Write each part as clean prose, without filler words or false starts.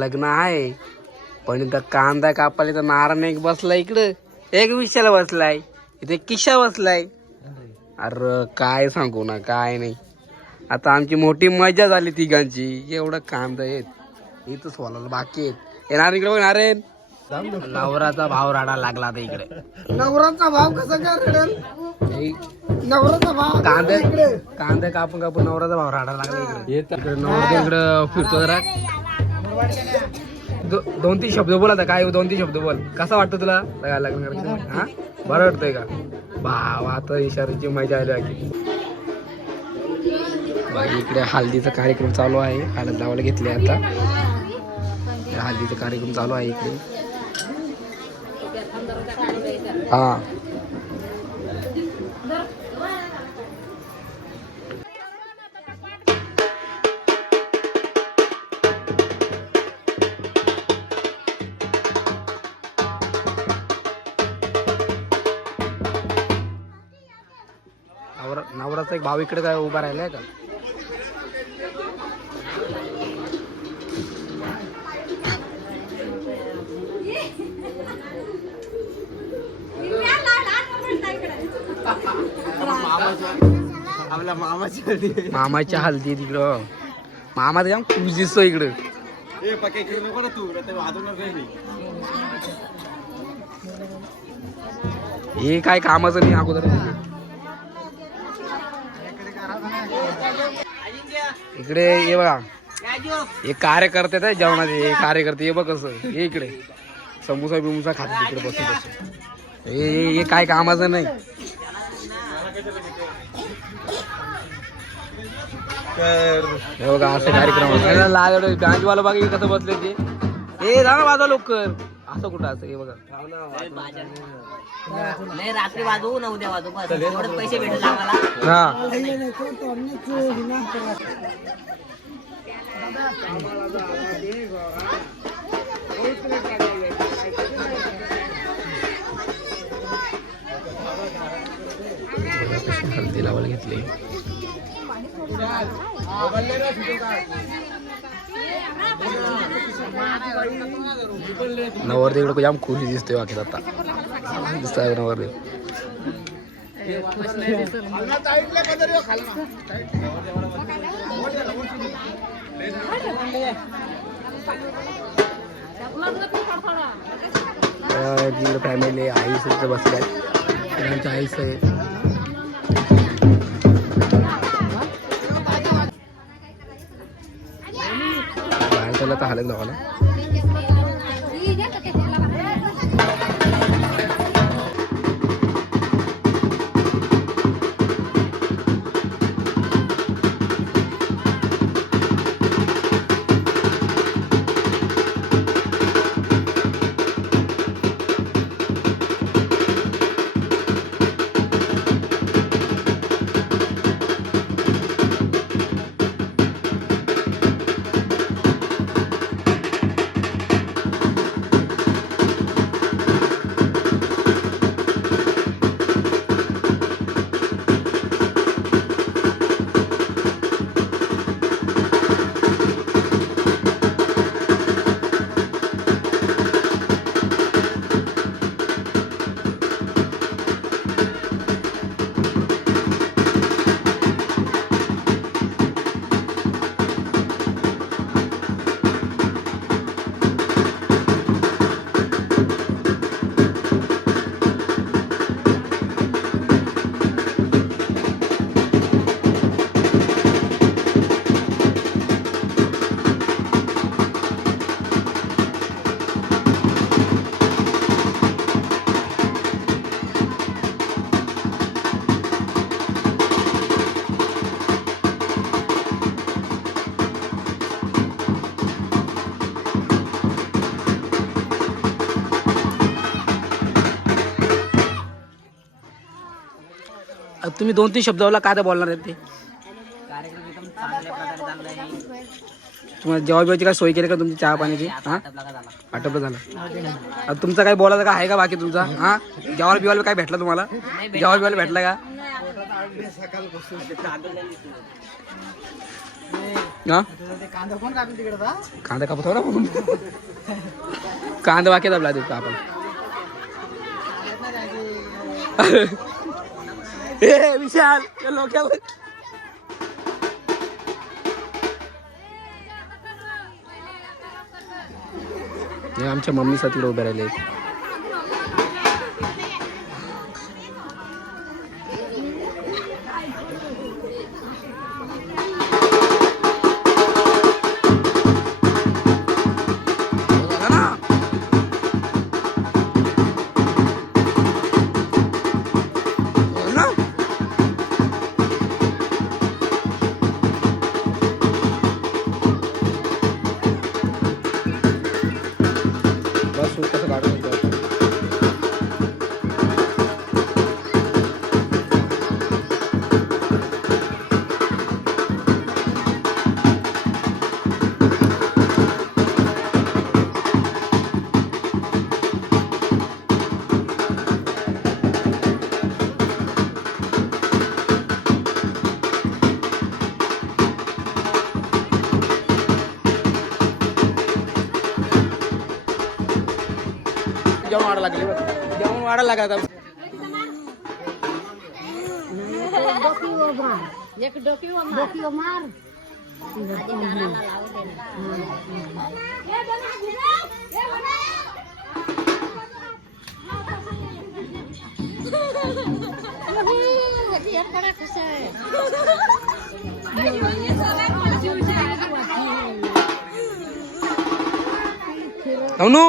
लग्न आहे पण इथं कांदा कापायला तर नारायण एक बसलाय इकडं, एक विषयाला बसलाय, इथे किशा बसलाय. अरे काय सांगू ना, काय नाही. आता आमची मोठी मजा झाली तिघांची. एवढं कांदा आहेत इथंच बोलायला बाकी आहेत. येणार इकडे बघ नारायण. नवराचा भाव राडा लागला आता इकडे. नवराचा भाव कसा काय रडेल? नवराचा भाव कांदा कापून कापून नवराचा भाव राडा लागला इकडे. इकडे नवरा इकडे फिरतो जरा. 2-3 शब्द बोल आता. काय 2-3 शब्द बोल. कसा वाटतं तुला लग्न करायचं? हा बरं वाटतंय का? भाव आता इशाराची मजा आली बाकी. बाकी इकडे हल्दीचा कार्यक्रम चालू आहे. हळद लावायला घेतले आता. हल्दीचा कार्यक्रम चालू आहे इकडे. हा नवराचा एक भाव इकडे काय उभा राहिलाय का? आपल्या मामाच्या हल्दी तिकडं. मामा जाम खुश दिसतो इकडं. हे काय कामाचं नाही अगोदर. इकडे ये बघा, हे कार्यकर्ते आहेत जेवणाचे. हे कार्यकर्ते हे बघ कसं. हे इकडे समोसा बिमोसा खात तिकडे बसून बसून. हे काय कामाचं नाही. हे बघा असं कार्यक्रम लाग गांजवाला बघा कसं बसले ते. हे जा ना वाजवा लवकर. असं कुठं असं. हे बघा रात्री वाजवू ना उद्या वाजवू बस. एवढे पैसे भेटले आम्हाला. हा हल्दी लावायला घेतली. नवरदेव जाम खुली दिसतोय वाटत आता. दिसतोय नवरदेव. फॅमिली आई सुद्धा बसल्यात. त्यांच्या आईच आहे. बाहेर त्याला तर हालत लावायला. तुम्ही 2-3 शब्दावला काय तर बोलणार आहेत ते. कार्यक्रम एकदम चांगल्या प्रकारे चाललाय. तुम्हाला जेव्हा बिवायची काय सोय केली का तुमची चहा पाण्याची? हा आटपलं झालं. आता तुमचं काय बोलायचं का आहे का बाकी तुमचा? हा जेवायला बिवायला काय भेटलं तुम्हाला? जेवायला बिवायला भेटलं का? हा कांदा कोण कापली तिकडे कांदा कापत हो ना कांदा वाक्यात आपला देतो आपण ए विशाल लोक्यावर हे आमच्या मम्मी साठी उभे राहिले बस कसं काढून जेवण वाढायला लागले जेवण वाढायला लागला आता एक डोकी मार अनु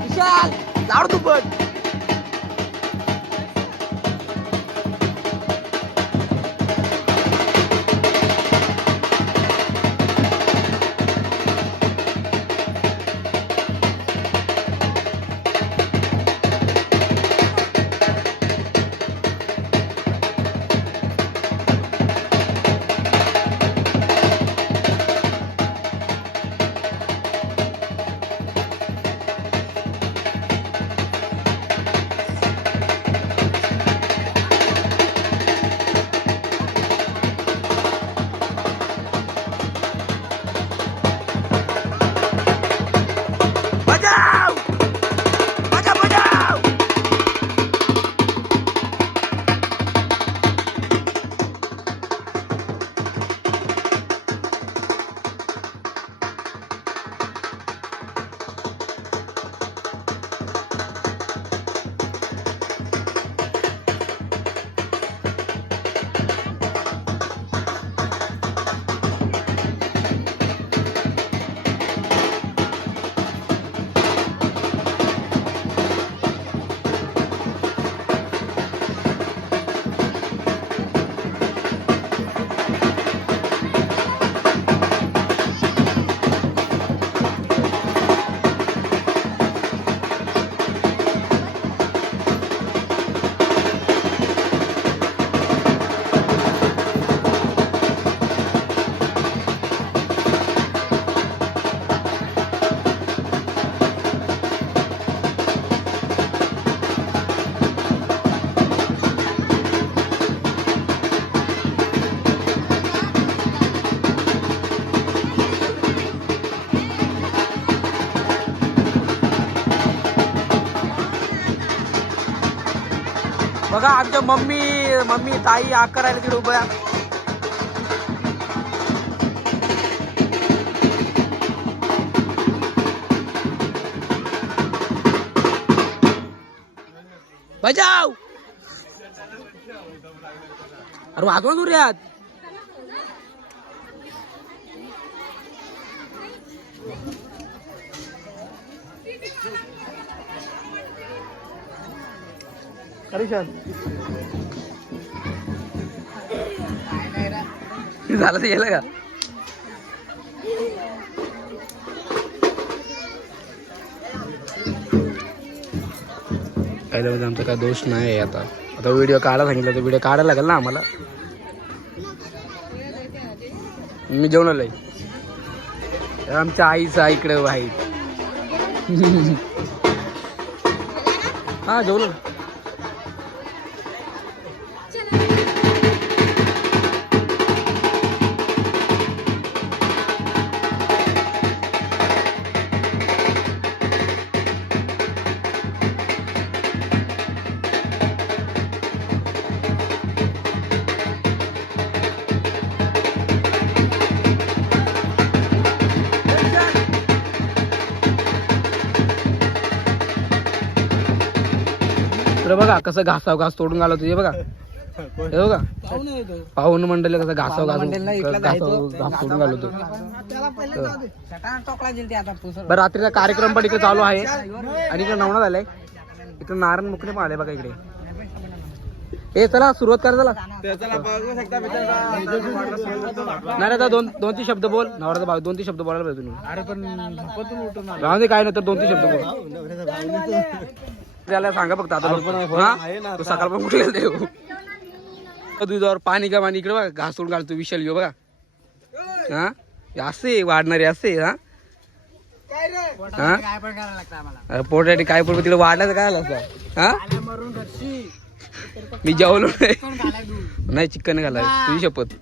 विशाल लावड तू पण बघा आमच्या मम्मी ताई आग करायला तिकडे उभ्या. बजाव अरे वाजवा दूर यात. झालं ते गेलं का. पहिल्यामध्ये आमचा काय दोष नाही. आता व्हिडिओ काढायला सांगितलं तर व्हिडिओ काढायला लागेल ना आम्हाला. मी जेवण आलोय. आमच्या आईचा इकडे आहे. हा जेवलो. बघा कसं घासाव घास तोडून घालवतो हे बघा. हे बघा पाहुण मंडळ कसं घासाव घास तोडून घालवतो. बरं रात्रीचा कार्यक्रम पण इकडे चालू आहे आणि इकडे नवना झालाय. इकडे नारायण मुकणे पण आले बघा इकडे. हे चला सुरुवात करा चला. नाही आता दोन तीन शब्द बोल. नवराचा भाऊ 2-3 शब्द बोलायला पाहिजे तुम्ही. अरे पण काय नाही तर 2-3 शब्द बोल. त्याला सांगा फक्त आता तू सकाळ पण कुठे देऊ दुधावर पाणी का पाणी इकडे बघा घास तोडून घालतो विशाल घेऊ बघा. हा असे वाढणारे असे. हा पोटासाठी काय पडतो तिकडे वाढायचं काय आलं. हा मी जेवलो नाही चिकन घालाय तुझी शपथ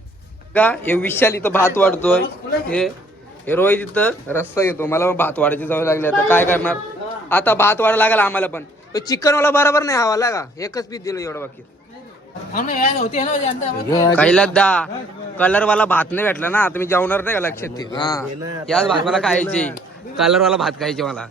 का. हे विशाल इथं भात वाढतोय. हे रोहित इथं रस्सा घेतो. मला पण भात वाढायची सवय लागली. आता काय करणार. आता भात वाढायला लागला आम्हाला पण. तो चिकन वाला बरोबर नाही हवाला का. एकच पीस दिलं एवढं बाकी. कैलादा कलर वाला भात नाही भेटला ना. तुम्ही जेवणार नाही का लक्षात. हा याच भात मला खायचे. कलर वाला भात खायचे मला.